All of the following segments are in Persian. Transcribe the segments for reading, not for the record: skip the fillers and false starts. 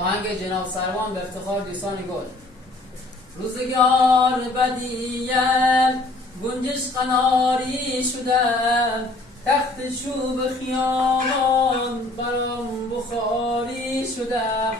آهنگ جناب سروان به افتخار دوستان گل. روزگار بدیم گنجش قناری شدم، تخت چوب خیابان برام بخاری شدم،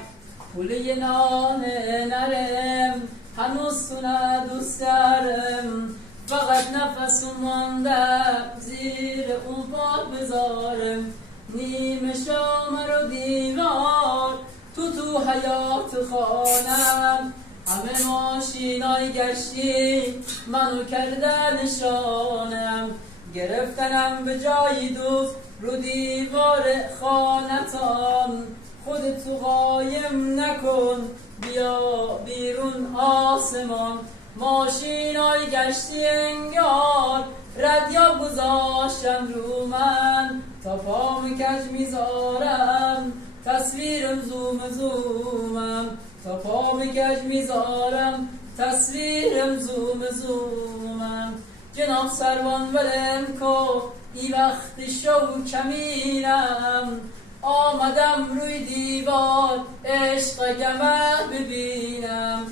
پوله نان نرم هنوز تو نه دوست دارم، فقط نفس ماندم زیر اون پا بذارم، نیمه شام رو دیوار تو حیات خانم، همه ماشینای گشتی منو کردن نشانم، گرفتنم به جای دوست رو دیوار خانتان، خودت تو قایم نکن بیا بیرون آسمان، ماشینای گشتی انگار ردیاب گذاشتن رو من، تا پام کج میذارم تصویرم زوم زومم، تا پام کج میذارم تصویرم زوم زومم. جناب سروان ولم کو ای وقت شو کمینم، آمدم روی دیوار عشق گمه ببینم،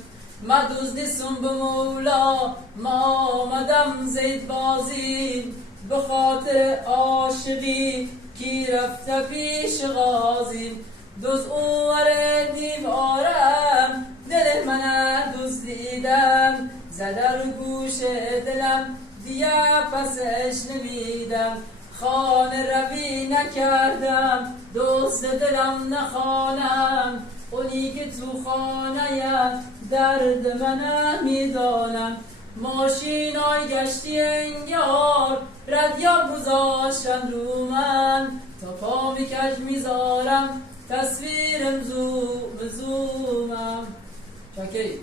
مدوزدیسم به مولا ما آمدم زید بازی، به خاطر عاشقی کی رفته پیش غازی، دوز اوور دیوارم دل من دزدیدم، زده رو گوش دلم دیگه پسش نمیدم، خانه روی نکردم دوست دلم نخوانم، اونی که تو خانه درد من میدانم، ماشینای گشتی انگار ردیاب گذاشتن رو من، تا پا کج میذارم تصویرم زوم زومم. شاکری